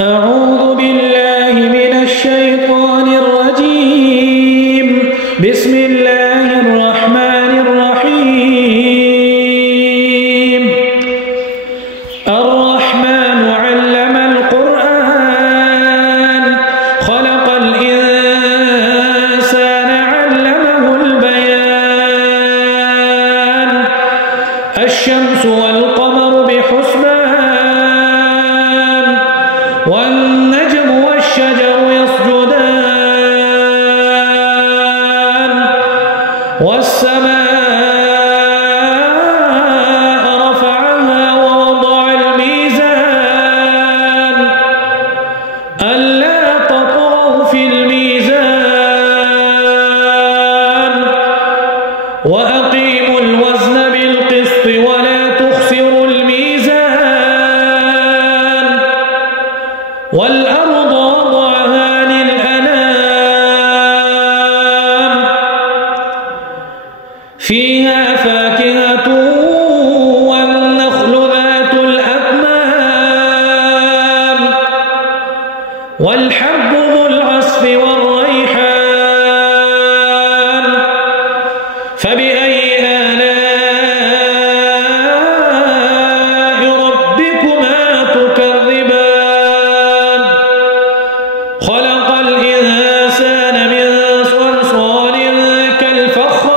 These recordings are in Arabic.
أعوذ بالله من الشيطان الرجيم. بسم الله الرحمن الرحيم. الرحمن علم القرآن خلق الإنسان علمه البيان. الشمس والقمر بحسبان والنجم والشجر يسجدان والسماء رفعها ووضع الميزان ألا تطغوا في الميزان وأقيموا الوزن بالقسط ولا تخسروا الميزان والأرض وضعها للأنام فيها فاكهة والنخل ذات الأكمام والحب ذو العصف والريحان فبأي آلاء ربكما تكذبان خلق الإنسان من صلصال كالفخار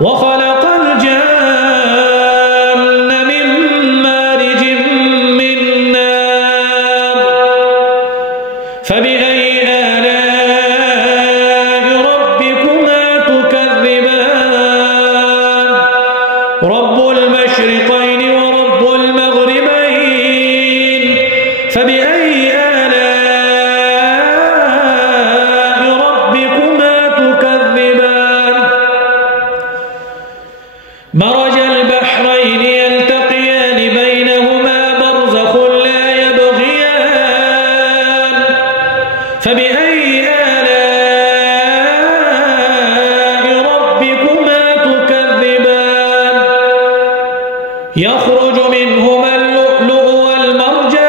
وخلق الجان من مارج من نار فبأي آلاء ربكما تكذبان رب المشرقين ورب المغربين فبأي آلاء ربكما تكذبان مرج البحرين يلتقيان بينهما برزخ لا يبغيان فبأي آلاء ربكما تكذبان يخرج منهما اللؤلؤ والمرجان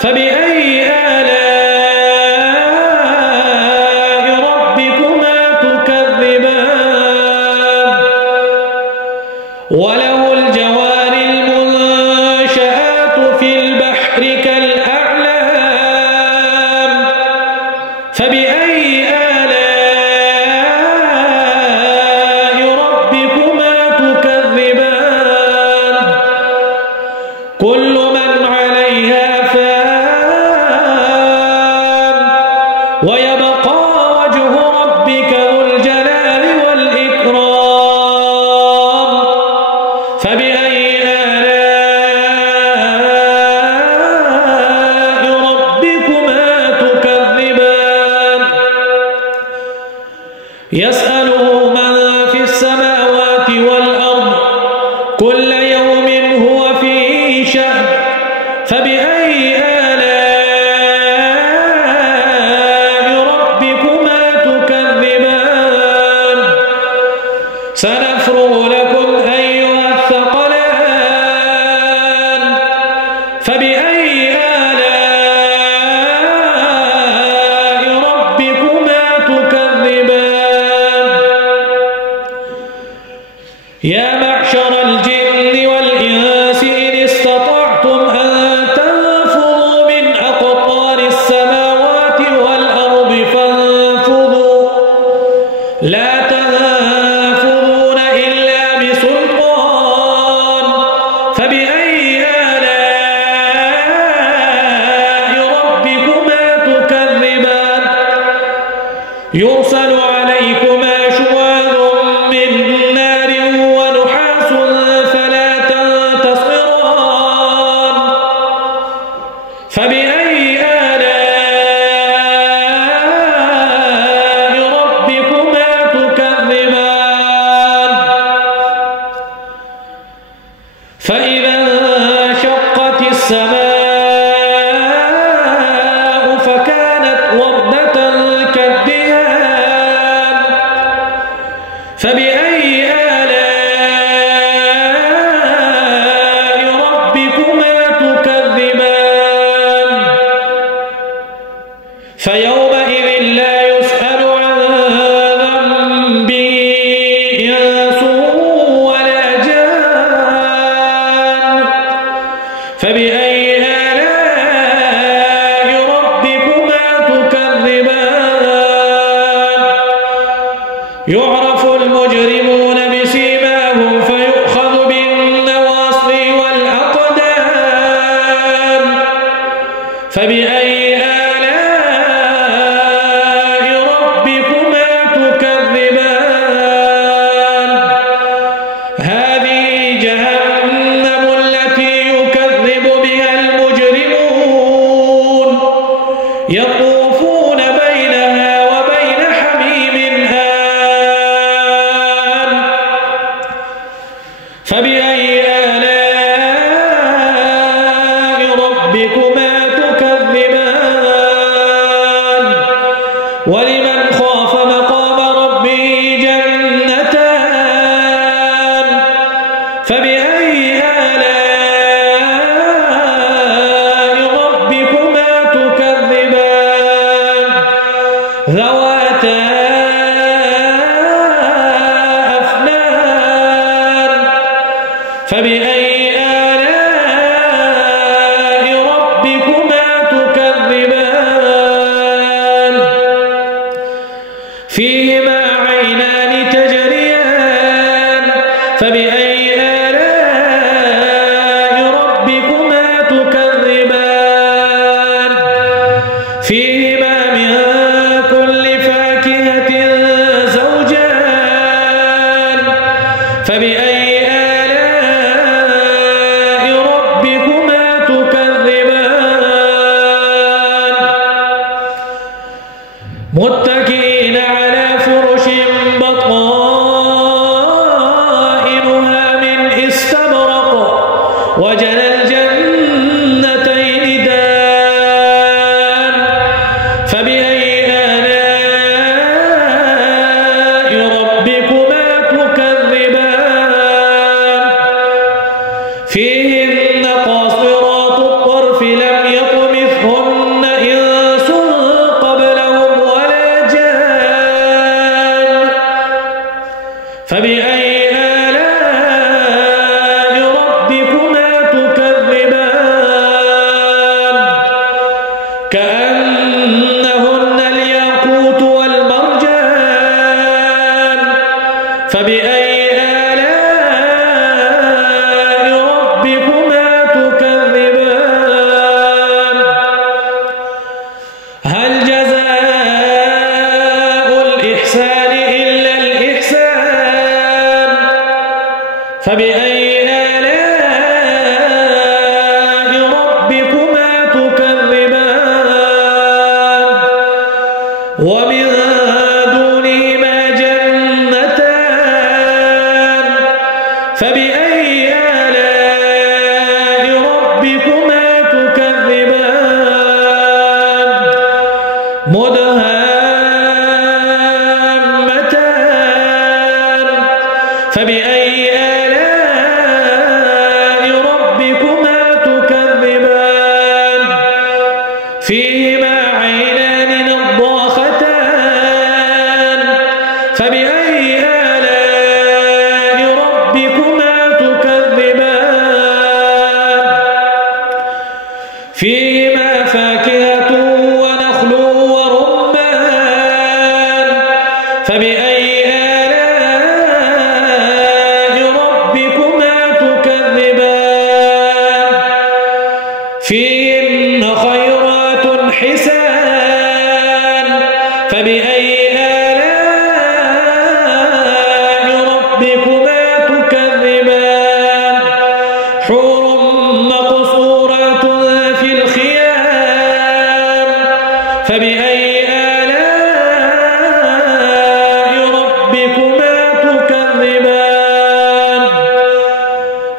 فبأي آلاء ربكما تكذبان وله الجوار المنشآت في البحر كالأعلام فبأي آلاء ربكما تكذبان كل من عليها فان ويبقى وجه ربك ذو الجلال والإكرام فبأي آلاء ربكما تكذبان يسأله من في السماوات والأرض كل يوم هو في شأن فبأي آلاء ربكما تكذبان سنفرغ لكم أيها الثقلان فبأي آلاء ربكما تكذبان يا معشر الجن والإنس إن استطعتم أن تنفذوا من أقطار السماوات والأرض فانفذوا لا تنفذون إلا بسلطان فبأي آلاء ربكما تكذبان يرسل عليكما شواظ من نار ونحاس فلا تنتصران فبأي آلاء ربكما تكذبان فإذا فبأي آلاء ربكما تكذبان يعرف المجرمون بسيماهم فيؤخذ بالنواصي والأقدام فبأي آلاء ربكما تكذبان هذه جهنم التي يكذب بها المجرمون يطوفون بينها وبين حميم آن فبأي آلاء ربكما تكذبان ولمن خاف مقام ربه جنتان فبأي آلاء ربكما تكذبان ذواتا أفنان فبأي آلاء ربكما تكذبان فيهما عينان تجريان فبأي آلاء ربكما تكذبان فيهما من كل فاكهة زوجان فبأي آلاء ربكما تكذبان متكئين على فرش بطائنها من استبرق وجنى الجنتين دان فبأي آلاء ربكما تكذبان فيهن قاصرات الطرف لم يطمثهن إنس قبلهم ولا جان فبأي آلاء ربكما تكذبان كأنهن الياقوت والمرجان فبأي آلاء ربكما تكذبان هل جزاء الإحسان إلا الإحسان فبأي آلاء ربكما تكذبان ومن دونهما جنتان فبأي آلاء ربكما تكذبان مدهامتان فبأي آلاء ربكما تكذبان فيهما عينان نضاختان فبأي آلاء ربكما تكذبان فيهما فاكهة ونخل ورمان فبأي آلاء ربكما تكذبان فيهن خيرات حسان فبأي آلاء ربكما تكذبان حور مقصورات في الخيام فبأي آلاء ربكما تكذبان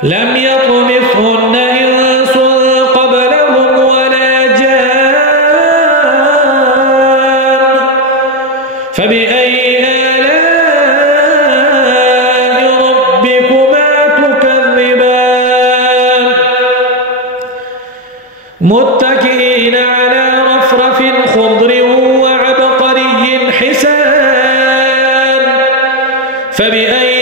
لم يطمثهن إنس قبلهم ولا جان فبأي آلاء ربكما تكذبان متكئين على رفرف خضر وعبقري حسان فبأي